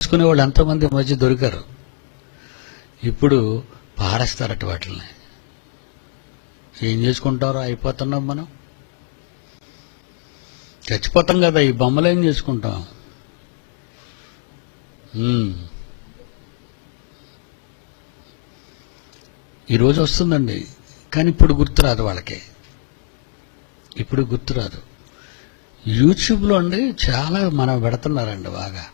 చేసుకునే వాళ్ళు ఎంతోమంది మధ్య దొరికారు. ఇప్పుడు పారేస్తారట వాటిని. ఏం చేసుకుంటారో అయిపోతున్నాం మనం. చచ్చిపోతాం కదా, ఈ బొమ్మలు ఏం చేసుకుంటాం. ఈరోజు వస్తుందండి, కానీ ఇప్పుడు గుర్తురాదు వాళ్ళకి. ఇప్పుడు గుర్తురాదు. యూట్యూబ్లో అండి చాలా మనం పెడుతున్నారండి బాగా.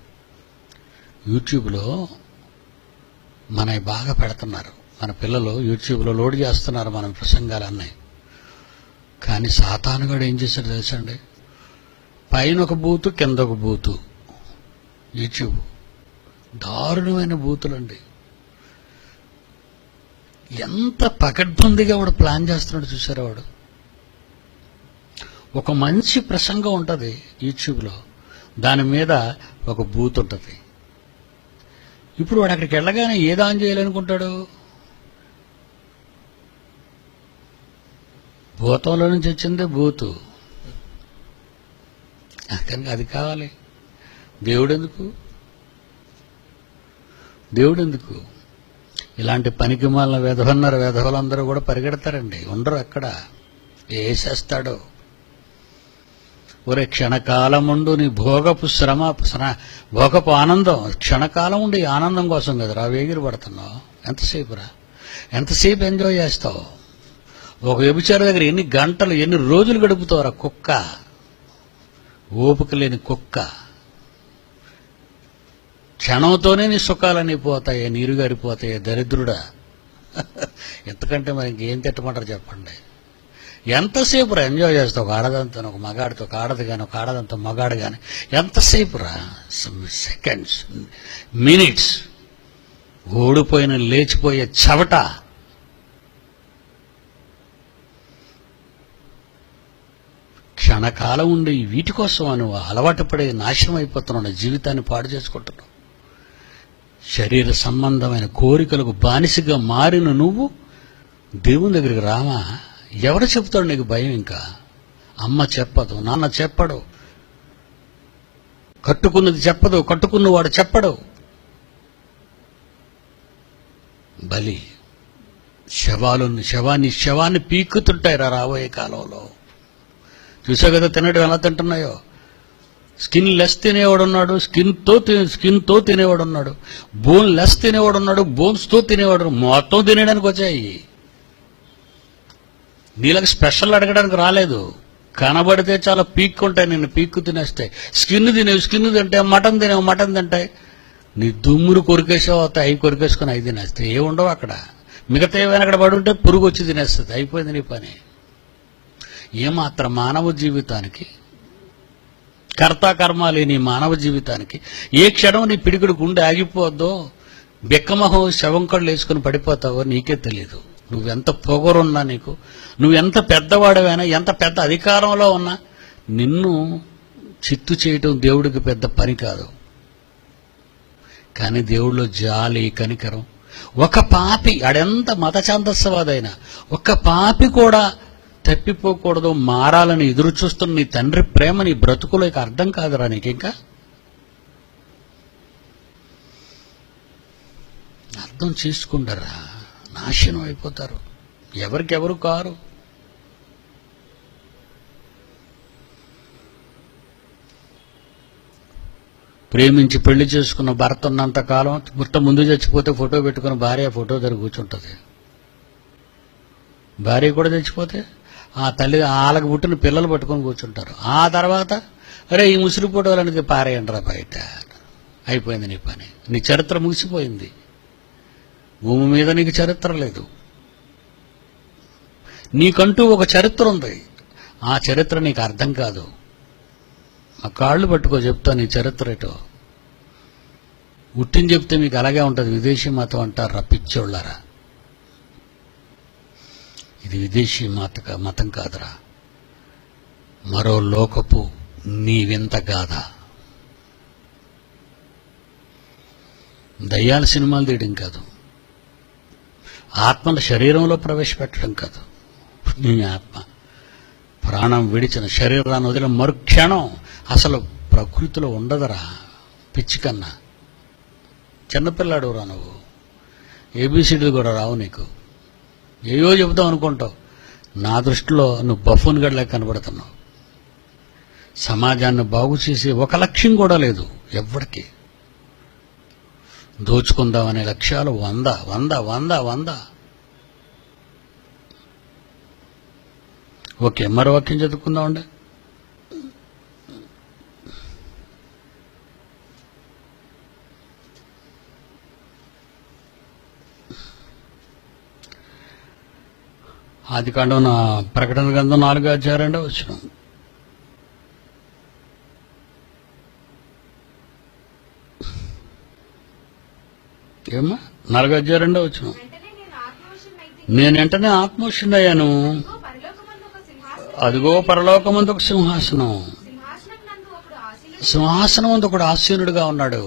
యూట్యూబ్లో మనవి బాగా పెడుతున్నారు. మన పిల్లలు యూట్యూబ్లో లోడ్ చేస్తున్నారు మన ప్రసంగాలన్నీ. కానీ సాతానుగాడు ఏం చేశాడు తెలుసండి, పైన ఒక బూతు కింద ఒక బూతు. యూట్యూబ్ దారుణమైన బూతులండి. ఎంత పకడ్బందీగా వాడు ప్లాన్ చేస్తున్నాడు చూసారా. వాడు ఒక మంచి ప్రసంగం ఉంటుంది యూట్యూబ్లో, దాని మీద ఒక బూత్ ఉంటుంది. ఇప్పుడు వాడు అక్కడికి వెళ్ళగానే ఏది ఆన్ చేయాలనుకుంటాడు, భూతంలో నుంచి వచ్చిందే బూతు. కానీ అది కావాలి. దేవుడెందుకు? దేవుడెందుకు? ఇలాంటి పనికి మాలిన వెధవలందరూ కూడా పరిగెడతారండి, ఉండరు అక్కడ. వేసేస్తాడు. ఒరే క్షణకాలం ఉండు నీ భోగపు భోగపు ఆనందం. క్షణకాలం ఉండి ఆనందం కోసం కదరా వేగిరి పడుతున్నావు. ఎంతసేపు ఎంజాయ్ చేస్తావు? ఒక వ్యభిచారి దగ్గర ఎన్ని గంటలు ఎన్ని రోజులు గడుపుతావురా కుక్క, ఓపిక లేని కుక్క. క్షణంతోనే నీ సుఖాలన్నీ పోతాయి, నీరు గారిపోతాయి దరిద్రుడా. ఎంతకంటే మరి ఇంకేం తిట్టమంటారు చెప్పండి. ఎంతసేపు రా ఎంజాయ్ చేస్తావు? ఒక ఆడదంతా ఒక మగాడితో, ఒక ఆడది కానీ ఒక ఆడదంతా మగాడు కానీ ఎంతసేపు రా? Seconds, minutes. ఓడిపోయిన లేచిపోయే చవట. క్షణకాలం ఉండి వీటి కోసం నువ్వు అలవాటు పడే నాశనం అయిపోతున్నావు, జీవితాన్ని పాడు చేసుకుంటున్నావు. శరీర సంబంధమైన కోరికలకు బానిసగా మారిన నువ్వు దేవుని దగ్గరికి రామా? ఎవరు చెప్తాడు నీకు భయం? ఇంకా అమ్మ చెప్పదు, నాన్న చెప్పడు, కట్టుకున్నది చెప్పదు, కట్టుకున్నవాడు చెప్పడు. బలి శవాన్ని పీక్కుతుంటాయి రాబోయే కాలంలో. చూసావు కదా తినడం ఎలా తింటున్నాయో. స్కిన్ లెస్ తినేవాడు ఉన్నాడు, స్కిన్తో తినేవాడు ఉన్నాడు, బోన్ లెస్ తినేవాడు ఉన్నాడు, బోన్స్తో తినేవాడు. మొత్తం తినేయడానికి వచ్చాయి. నీళ్ళకి స్పెషల్ అడగడానికి రాలేదు. కనబడితే చాలా పీక్కుంటాయి, నిన్ను పీక్కు తినేస్తాయి. స్కిన్ తింటాయి, మటన్ తింటాయి. నీ దుమ్మును కొరికేసావు అవుతాయి, అవి కొరికేసుకుని అవి తినేస్తాయి. ఏముండవు అక్కడ. మిగతా ఏమైనా అక్కడ పడి ఉంటే పురుగు వచ్చి తినేస్తుంది. అయిపోయింది నీ పని. ఏమాత్రం మానవ జీవితానికి, కర్తాకర్మ లేని మానవ జీవితానికి ఏ క్షణం నీ పిడికిడు గుండె ఆగిపోద్దో, బెక్కమహం శవం కళ్ళు వేసుకుని పడిపోతావో నీకే తెలియదు. నువ్వెంత పొగరున్నా, నీకు నువ్వెంత పెద్దవాడవైనా, ఎంత పెద్ద అధికారంలో ఉన్నా, నిన్ను చిత్తు చేయటం దేవుడికి పెద్ద పని కాదు. కానీ దేవుడిలో జాలి, కనికరం. ఒక పాపి, ఆడెంత మత ఛాందస్యవాదైనా, ఒక పాపి కూడా తప్పిపోకూడదు, మారాలని ఎదురు చూస్తున్న నీ తండ్రి ప్రేమ నీ బ్రతుకులో ఇక అర్థం కాదురా నీకు. ఇంకా అర్థం చేసుకుంటారా? నాశనం అయిపోతారు. ఎవరికెవరు కారు. ప్రేమించి పెళ్లి చేసుకున్న భర్త ఉన్నంతకాలం భర్త ముందు చచ్చిపోతే ఫోటో పెట్టుకుని భార్య ఫోటో దగ్గర కూర్చుంటుంది. భార్య కూడా చచ్చిపోతే ఆ తల్లి వాళ్ళకి పుట్టిన పిల్లలు పట్టుకొని కూర్చుంటారు. ఆ తర్వాత అరే ఈ ముసిరి ఫోటోలు అనేది పారేయండిరా బయట. అయిపోయింది నీ పని. నీ చరిత్ర ముగిసిపోయింది. భూమి మీద నీకు చరిత్ర లేదు. నీకంటూ ఒక చరిత్ర ఉంది. ఆ చరిత్ర నీకు అర్థం కాదు. ఆ కాళ్ళు పట్టుకో, చెప్తా నీ చరిత్ర ఏటో. ఉట్టిని చెప్తే మీకు అలాగే ఉంటుంది. విదేశీ మతం అంటారా పిచ్చోళ్ళారా. ఇది విదేశీ మతం కాదురా, మరో లోకపు నీ వింత గాథ. దయ్యాల సినిమాలు తీయడం కాదు, ఆత్మల శరీరంలో ప్రవేశపెట్టడం కాదు. నీ ఆత్మ ప్రాణం విడిచిన శరీరాన్ని వదిలిన మరుక్షణం అసలు ప్రకృతిలో ఉండదురా పిచ్చి కన్నా. చిన్నపిల్లాడు రా నువ్వు, ఏబిసిడీలు కూడా రావు నీకు, ఏయో చెబుతావు అనుకుంటావు. నా దృష్టిలో నువ్వు బఫూన్ గడ్లా కనబడుతున్నావు. సమాజాన్ని బాగు చేసే ఒక లక్ష్యం కూడా లేదు ఎవరికి. దోచుకుందామనే లక్ష్యాలు 100. ఓకే, మరో వాక్యం చదువుకుందామండి. ఆదికాండం ప్రకటన గ్రంథం 4:2 ఏమ్మా 4:2 నేను వెంటనే ఆత్మోషుడయ్యాను, అదిగో పరలోకమందు ఒక సింహాసనం, సింహాసనం అందు ఒకడు ఆసీనుడిగా ఉన్నాడు.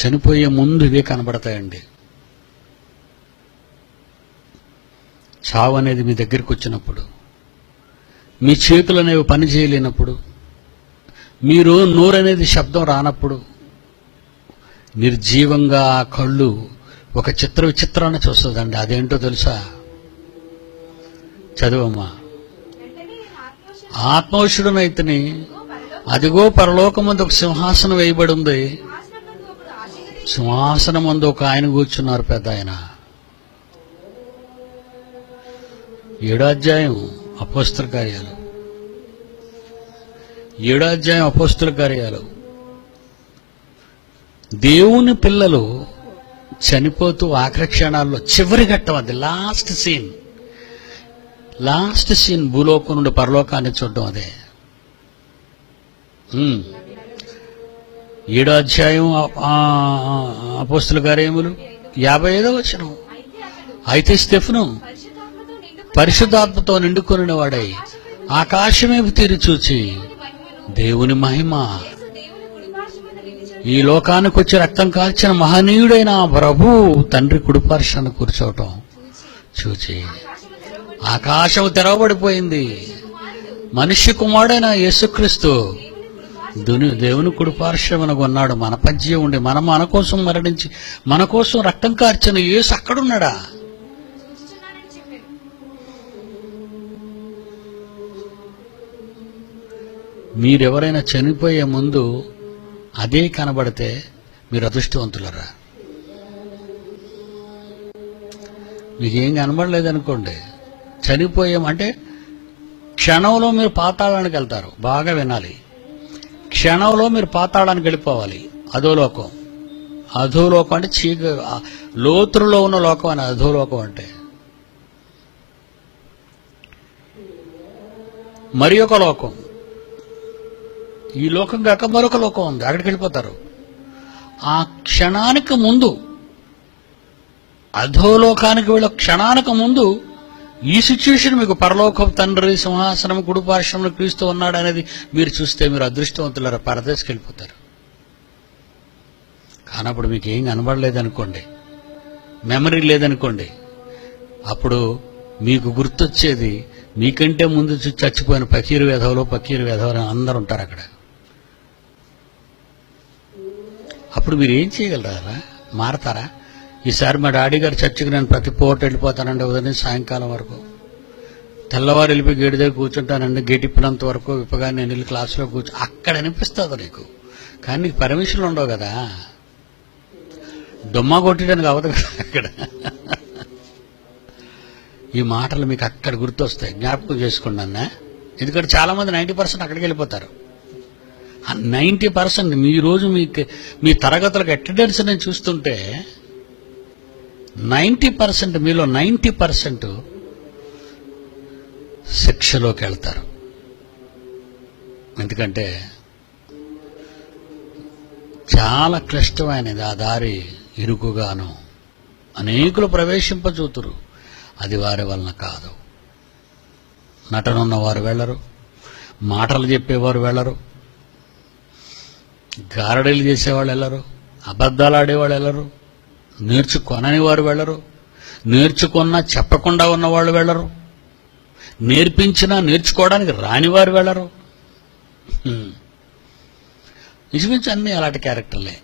చనిపోయే ముందు ఇవే కనబడతాయండి. చావు అనేది మీ దగ్గరికి వచ్చినప్పుడు, మీ చేతులు అనేవి పని చేయలేనప్పుడు, మీరు నోరనేది శబ్దం రానప్పుడు, నిర్జీవంగా ఆ కళ్ళు ఒక విచిత్రాన్ని చూస్తుందండి. అదేంటో తెలుసా? చదువమ్మా. ఆత్మవశుడనైతేని అదిగో పరలోకమందు ఒక సింహాసనం వేయబడి ఉంది, సింహాసనం ముందు ఒక ఆయన కూర్చున్నారు, పెద్ద ఆయన. 7వ అధ్యాయం అపోస్తల కార్యాలు, 7వ అధ్యాయం అపోస్తల కార్యాలు. దేవుని పిల్లలు చనిపోతూ ఆఖరి క్షణాల్లో చివరి ఘట్టం అది, లాస్ట్ సీన్ భూలోకం నుండి పరలోకాన్ని చూడడం అదే. 7వ అధ్యాయం అపోస్తల కార్యములు 55వ వచనం. అయితే స్టెఫెను పరిశుద్ధాత్మతో నిండుకొనిన వాడై ఆకాశమేపు తీరి చూచి దేవుని మహిమ, ఈ లోకానికి వచ్చి రక్తం కాల్చిన మహనీయుడైన ప్రభు తండ్రి కుడిపార్శ్వాన కూర్చోవటం చూచి ఆకాశం తెరవబడిపోయింది. మనిషి కుమారుడైన యేసుక్రీస్తు దేవుని కుడిపార్శ్వమున ఉన్నాడు. మన పద్య ఉండి మన కోసం మరణించి మన కోసం రక్తం కార్చిన యేసు అక్కడున్నాడా? మీరెవరైనా చనిపోయే ముందు అదే కనబడితే మీరు అదృష్టవంతులరా. మీకేం కనబడలేదనుకోండి, చనిపోయామంటే క్షణంలో మీరు పాతాళానికి వెళ్తారు. బాగా వినాలి, క్షణంలో మీరు పాతాళానికి వెళ్ళిపోవాలి. అధోలోకం అంటే లోతులో ఉన్న లోకం అని అధోలోకం అంటే. మరి ఒక లోకం, ఈ లోకం కాక మరొక లోకం ఉంది, అక్కడికి వెళ్ళిపోతారు. ఆ క్షణానికి ముందు, అధోలోకానికి వెళ్ళే క్షణానికి ముందు ఈ సిచ్యువేషన్ మీకు పరలోక తండ్రి సింహాసనం కుడిపార్శ్వంలో క్రీస్తు ఉన్నాడు అనేది మీరు చూస్తే మీరు అదృష్టవంతులారా, పరదేశకి వెళ్ళిపోతారు. కానప్పుడు మీకు ఏం కనబడలేదనుకోండి, మెమరీ లేదనుకోండి, అప్పుడు మీకు గుర్తొచ్చేది మీకంటే ముందు చచ్చిపోయిన పకీరు వెధవలు అందరు ఉంటారు అక్కడ. అప్పుడు మీరు ఏం చేయగలరా? మారతారా? ఈసారి మా డాడీ గారు చర్చికి నేను ప్రతి పూట వెళ్ళిపోతానండి, ఉదయం సాయంకాలం వరకు. తెల్లవారు వెళ్ళిపోయి గేటు దగ్గర కూర్చుంటానండి, గేట్ ఇప్పినంత వరకు. విప్పగా నేను వెళ్ళి క్లాసులో అక్కడ అనిపిస్తుంది నీకు, కానీ నీకు పర్మిషన్లు ఉండవు కదా, దుమ్మా కొట్టడానికి అవ్వదు కదా అక్కడ. ఈ మాటలు మీకు అక్కడ గుర్తొస్తాయి, జ్ఞాపకం చేసుకోండి అన్న. ఎందుకంటే చాలామంది 90% అక్కడికి వెళ్ళిపోతారు. 90% ఈరోజు మీ తరగతులకు అటెండెన్స్ నేను చూస్తుంటే 90% మీలో 90% శిక్షలోకి వెళ్తారు. ఎందుకంటే చాలా క్లిష్టమైనది ఆ దారి, ఇరుకుగాను అనేకులు ప్రవేశింపచూతురు. అది వారి వలన కాదు. నటనున్నవారు వెళ్ళరు, మాటలు చెప్పేవారు వెళ్ళరు, గారడీలు చేసేవాళ్ళు వెళ్ళరు, అబద్ధాలు ఆడేవాళ్ళు వెళ్ళరు, నేర్చుకొనని వారు వెళ్ళరు, నేర్చుకున్నా చెప్పకుండా ఉన్నవాళ్ళు వెళ్ళరు, నేర్పించినా నేర్చుకోవడానికి రానివారు వెళ్ళరు. ఇంచుమించు అన్నీ అలాంటి క్యారెక్టర్లే.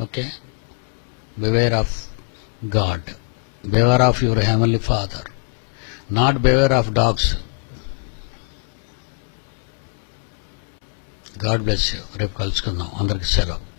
Okay, beware of God, beware of your heavenly father, not beware of dogs. God bless you. రేపు కలుసుకుందాం. అందరికీ సెలవు.